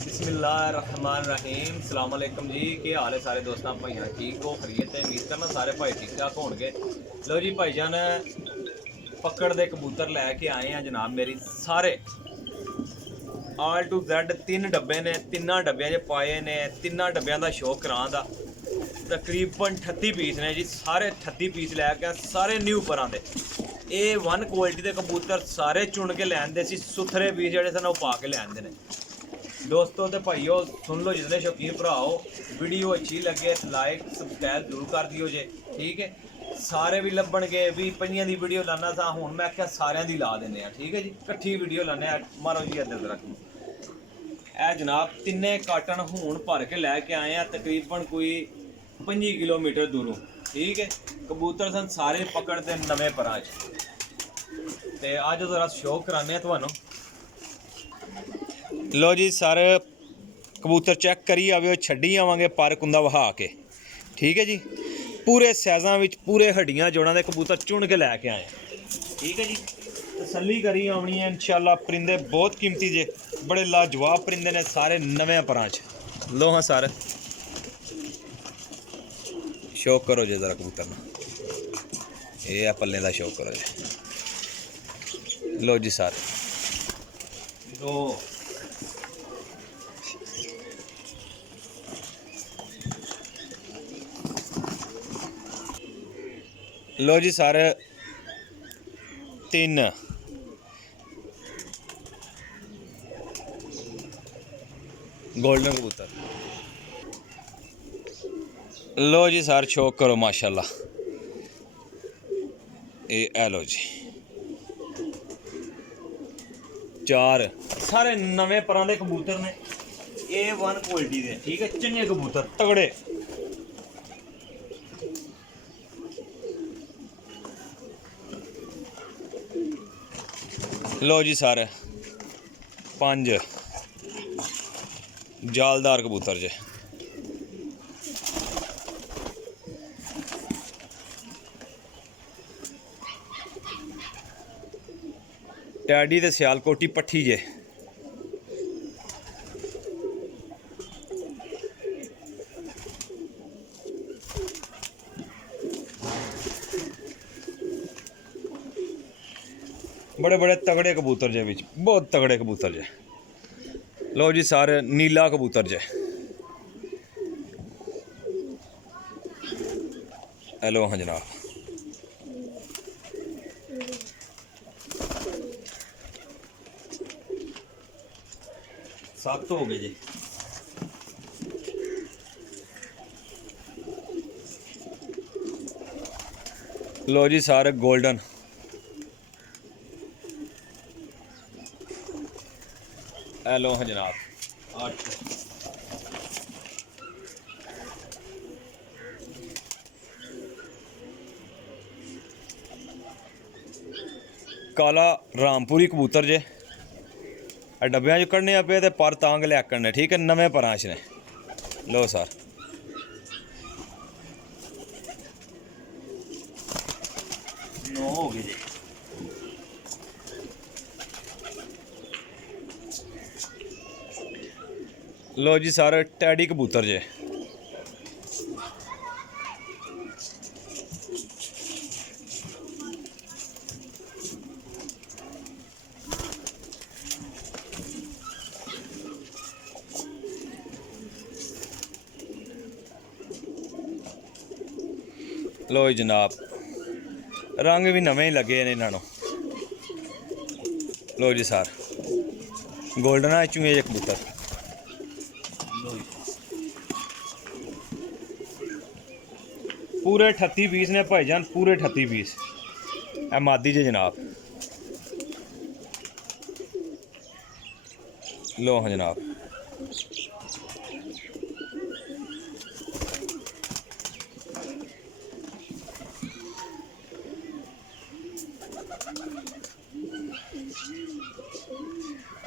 बिस्मिल्लाहिर्रहमानिर्रहीम अस्सलाम वालेकुम जी। के हाल है सारे दोस्तों भाइयों, ठीक हो? खरीद है उम्मीद करना सारे भाई ठीक ठाक होंगे। लो जी भाईजान, पकड़ दे कबूतर लैके आए हैं जनाब मेरी सारे आल टू Z 3 डब्बे ने, 3 डब्बियां च पाए ने। 3 डब्बियां का शो करां दा तकरीबन 38 पीस ने जी। सारे 38 पीस लैके सारे न्यू परां दे A1 क्वालिटी के कबूतर सारे चुन के लैंदे सी। सुथरे पीस जेह्ड़े सन ओह् पा के लैंदे ने। दोस्तों तो भाइयों सुन लो, जितने शौकीन भराओ, वीडियो अच्छी लगे लाइक सब्सक्राइब जरूर कर दियो जे, ठीक है। सारे भी लभन गए भी 5 की वीडियो लाना था, हूँ मैं क्या सारे की ला देने, ठीक है जी। कट्ठी वीडियो लाने मारो जी अदर रख ए जनाब। 3 काटन हूँ भर के लैके आए हैं तकरीबन कोई 25 किलोमीटर दूरों, ठीक है। कबूतर सन सारे पकड़ते नवे परां च। ते अज जरा शो कराने तुहानू। लो जी सारे कबूतर चैक करी आवे, छड्डी आवांगे पर कुंदा वहा के, ठीक है जी। पूरे साइज़ां विच पूरे हड्डियां जोड़ां दे कबूतर चुन के लैके आए, ठीक है जी। तसल्ली करी आनी है इंशाल्लाह। परिंदे बहुत कीमती जे, बड़े लाजवाब परिंदे ने, सारे नवे परां च। लो हाँ सारे शौक करो जे जरा कबूतर ना, ये पल्ले का शौक करो जे। लो जी सारे दो लो जी सारे 3 गोल्डन कबूतर। लो जी सर शौक करो माशाल्लाह। ये लो जी 4 सारे नवे परां दे कबूतर ने, A1 क्वालिटी दे, ठीक है। चंगे कबूतर तगड़े। लो जी सारे 5 जालदार कबूतर जे। टैडी ते सियालकोटी पट्ठी जे। बड़े बड़े तगड़े कबूतर जे बिच, बहुत तगड़े कबूतर जे। लो जी सारे नीला कबूतर जे। हेलो हाँ जनाब, 7 हो गए जी। लो जी सारे गोल्डन। हेलो हाँ जनाब 8। काला रामपुरी कबूतर जे। डब्बियां च कड्ढने पे ते पर तांग ले आकड़ने, ठीक है। नवे परांश ने। लो सर 9 हो गए जी। लो जी सारे टैडी कबूतर जे। लो जी जनाब रंग भी नवे ही लगे ने इन्हों। लो जी सर गोल्डन चूहे जे कबूतर। पूरे 38 पीस ने भाईजान, पूरे 38 पीस। ए मादी जे जनाब। लो हाँ जनाब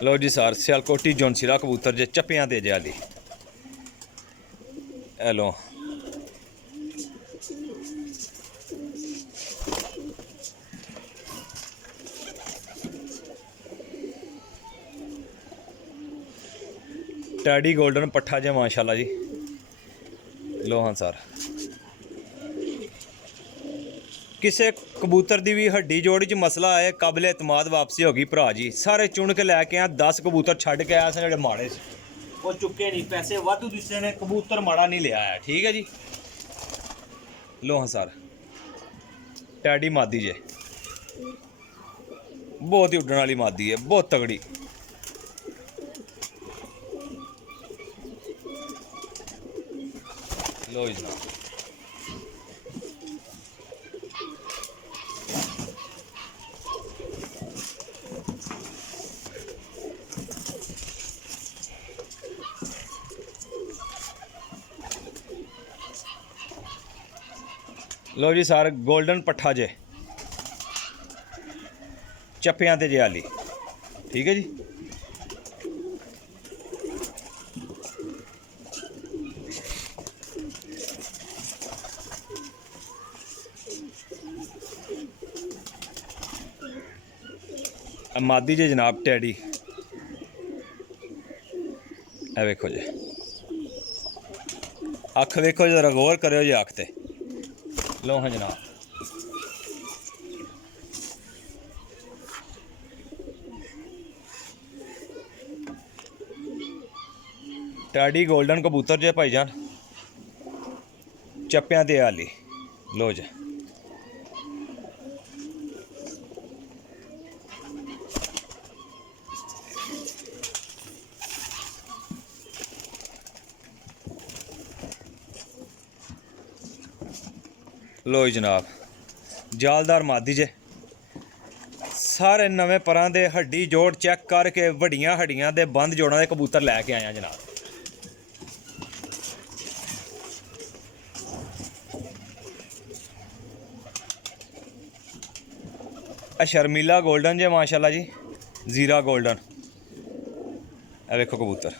लो जी सर सियालकोटी जौनसिरा कबूतर जे, चप्पियां तेजे आली। हेलो टैडी गोल्डन पट्ठा जे माशाल्लाह जी। लो हाँ सर, किसी कबूतर की भी हड्डी जोड़ी च मसला आए, काबिल एतमाद वापसी होगी भरा जी। सारे चुन के लैके आया, 10 कबूतर छड़ के आया जो माड़े वो चुके नहीं, पैसे वाधू दिसे ने, कबूतर माड़ा नहीं लिया है। ठीक है जी। लो हाँ सर, टैडी मादी जे, बहुत ही उड्डण वाली मादी है, बहुत तगड़ी। लो जी जनाब, लो जी सर, गोल्डन पट्ठा जे, चप्पियां ते जे आली। ठीक है जी। मादी जे जनाब टैडी, ए वेखो जी, अख वेखो जरा गौर करो जी अख ते। लो हाँ जनाब, टैडी गोल्डन कबूतर जे भाईजान, चप्पियां ते आली। लो जी, लो जी जनाब, जालदार मादी जे, सारे नवे परां दे हड्डी जोड़ चेक करके वड्डियां हड्डियां दे बंद जोड़ां दे कबूतर लैके आया जनाब। शर्मीला गोल्डन जे माशाल्लाह जी, जीरा गोल्डन, ए वेखो कबूतर।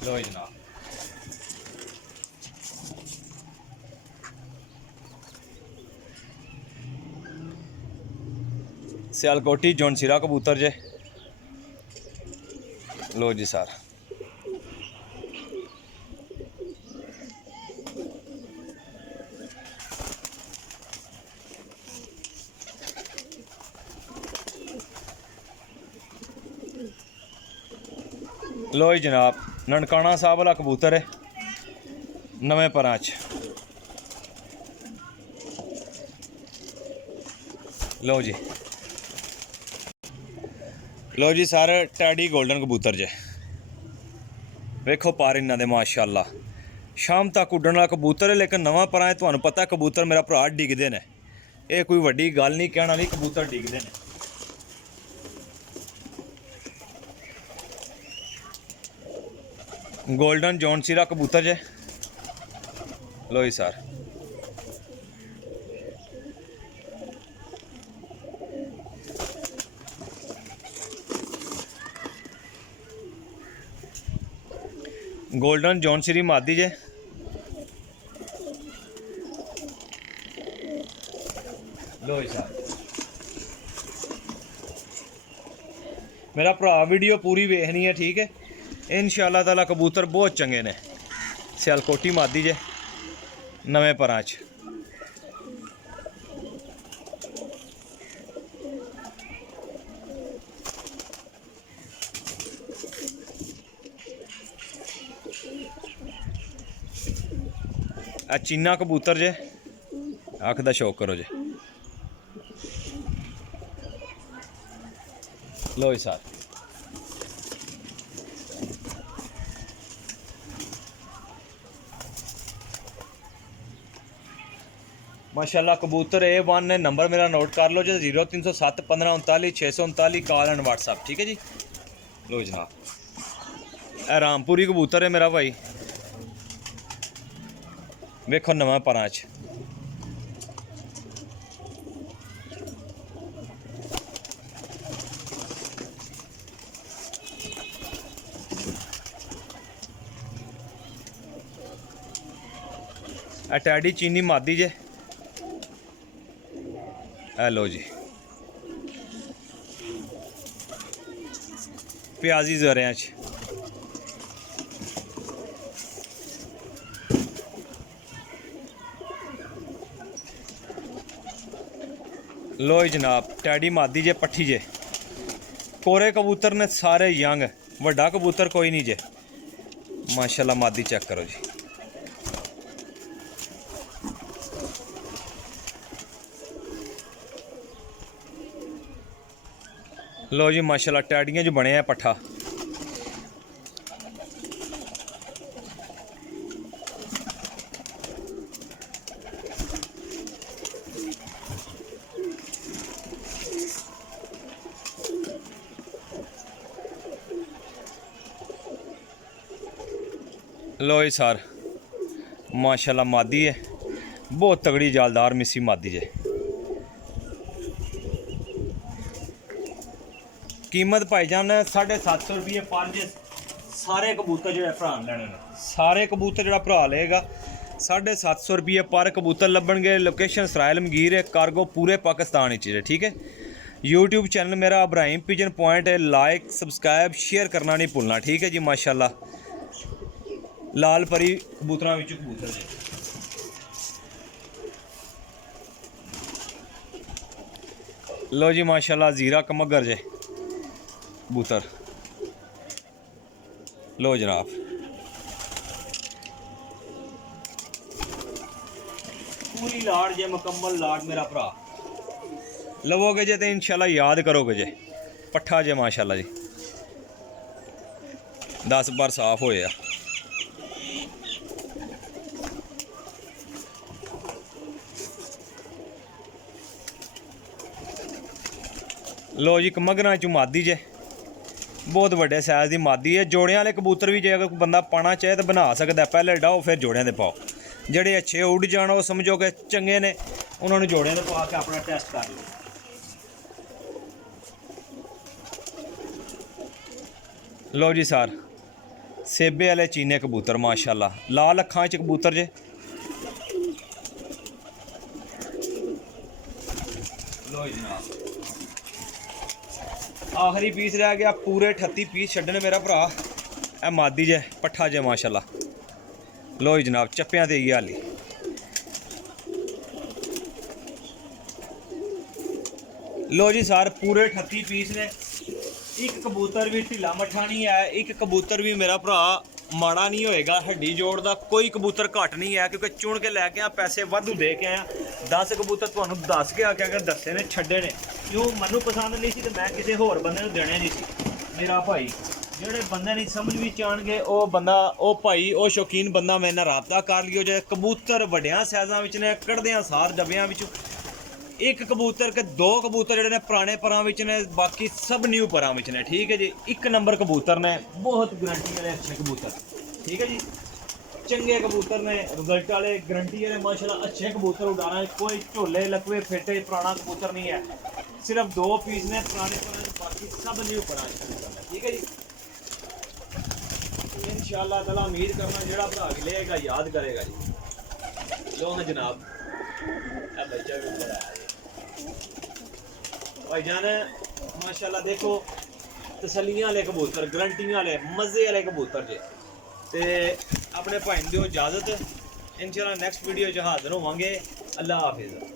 लो जनाब, सियालकोटी जौनसिरा कबूतर जे। लो जी सर, लो जी जनाब, ननकाना साहब वाला कबूतर है, नवे परां च। लो जी, लो जी सर, टैडी गोल्डन कबूतर जे, वेखो पर इन्हां दे माशाल्लाह, शाम तक उड्डण वाला कबूतर है, लेकिन नवा परां है, तुहानूं पता कबूतर मेरा भरा डिगदे ने, ये कोई वड्डी गल नहीं कहण वाली, कबूतर डिगदे ने। गोल्डन जौनसिरा कबूतर जे। लो जी सर, गोल्डन जौनसिरी मादी जे। लो जी सर, मेरा भरा वीडियो पूरी वेखनी है। ठीक है, इंशाअल्लाह ताला कबूतर बहुत चंगे ने। सियालकोटी मादी जे, नवे परां च। चीना कबूतर जे, अख दा शौक करो जे। लो जी सर, माशाल्लाह कबूतर A1 ने। नंबर मेरा नोट कर लो जी, 0307 1539 639, कॉल एंड व्हाट्सअप। ठीक है जी। लो जनाब, रामपुरी कबूतर है मेरा भाई, वेखो नवा परां च। टैडी चीनी मादी जे, ए लो जी प्याजी जरिया च लो जी जनाब टैडी मादी जे पट्ठी जे कोरे कबूतर ने सारे यंग वड्डा कबूतर कोई नहीं जे माशाल्लाह मादी चेक करो जी। लो जी माशाल्लाह टैडियां जो बने हैं पट्ठा। लो जी सर माशाल्लाह मादी है बहुत तगड़ी जालदार मिसी मादी जे। कीमत भाईजान 750 रुपये पर जे सारे कबूतर जो भरा लैने सारे कबूतर जो भरा लेगा 750 रुपये पर कबूतर लभणगे। लोकेशन सरायल मगीर है कार्गो पूरे पाकिस्तान है ठीक है। यूट्यूब चैनल मेरा इब्राहिम पिजन पॉइंट है। लाइक सब्सक्राइब शेयर करना नहीं भूलना ठीक है जी। माशाल्लाह लाल परी कबूतरां विच कबूतर जी। लो जी माशाल्लाह जीरा कमगर जे कबूतर। लो जनाब पूरी लाड़ जे मुकम्मल लाड़ मेरा भरा लवोगे जे तो इंशाल्लाह याद करोगे जे पट्ठा जे माशाल्लाह जी 10 बार साफ होया। लो जी कमगरां चों मादी जे बहुत वड्डे साइज़ की मादी है। जोड़ियां वाले कबूतर भी जे अगर बंदा पाना चाहे तो बना सकता है। पहले डाओ फिर जोड़ियां दे पाओ। जेडे अच्छे उड़ जान वो समझो कि चंगे ने उन्होंने जोड़ियां दे पा के अपना टेस्ट कर लो। लो जी सर सेबे वाले चीने कबूतर माशाल्लाह लाल अखां च कबूतर जे। लो जी जनाब आखिरी पीस रह गया पूरे 38 पीस छड्डने मेरा भरा ए मादी जे पट्ठा जे माशाल्लाह। लो जी जनाब चप्पियां ते इयै हाली। लो जी सर पूरे 38 पीस ने। एक कबूतर भी ढिला मट्ठा नहीं है। एक कबूतर भी मेरा भरा माड़ा नहीं होएगा। हड्डी जोड़ दा कोई कबूतर घट नहीं है क्योंकि चुन के लैके आया पैसे वाधू दे के आया। 10 कबूतर तुहानू दस के आके अगर दसे ने छड्डे ने क्यों मैनू पसंद नहीं सी तो मैं किसी होर बंदे नूं देने नहीं सी। मेरा भाई ਜਿਹੜੇ ਬੰਦੇ नहीं समझ भी ਚਾਹਣਗੇ ਉਹ ਬੰਦਾ ਉਹ ਭਾਈ ਉਹ ਸ਼ੌਕੀਨ ਬੰਦਾ ਮੇਰੇ ਨਾਲ ਰਾਬਤਾ ਕਰ ਲਿਓ। ਜੇ ਕਬੂਤਰ ਵੱਡਿਆਂ ਸਾਈਜ਼ਾਂ ਵਿੱਚ ਨੇ ਕੱਢਦਿਆਂ ਸਾਰ ਡੱਬਿਆਂ ਵਿੱਚ एक कबूतर के 2 कबूतर ਜਿਹੜੇ ਨੇ ਪੁਰਾਣੇ ਪਰਾਂ ਵਿੱਚ ਨੇ ਬਾਕੀ ਸਭ ਨਿਊ ਪਰਾਂ ਵਿੱਚ ਨੇ ਠੀਕ ਹੈ ਜੀ। 1 ਨੰਬਰ ਕਬੂਤਰ ਨੇ ਬਹੁਤ ਗਰੰਟੀ ਵਾਲੇ ਅੱਛੇ ਕਬੂतर ਠੀਕ ਹੈ ਜੀ। ਚੰਗੇ ਕਬੂतर ਨੇ ਰਿਜ਼ਲਟ ਵਾਲੇ ਗਰੰਟੀ ਵਾਲੇ ਮਾਸ਼ਾਅੱਲਾ ਅੱਛੇ ਕਬੂतर ਉਡਾਣਾ। ਕੋਈ ਝੋਲੇ ਲਕਵੇ ਫਿੱਟੇ ਪੁਰਾਣਾ ਕਬੂतर नहीं है। सिर्फ 2 पीस ने पुराने पਰਾਂ बाकी सब न्यू पਰਾਂ ठीक है जी। इंशाअल्लाह ताला उम्मीद करना ਜਿਹੜਾ ਭਰਾ ਲਏਗਾ याद करेगा जी। लो है जनाब बच्चा भी बड़ा है भाईजान माशाल्लाह। देखो तसलियां वाले कबूतर गारंटियां वाले मज़े वाले कबूतर जे ते अपने भाई दिओ इजाजत इंशाअल्लाह नेक्स्ट वीडियो च हाजिर होवांगे। अल्लाह हाफिज़।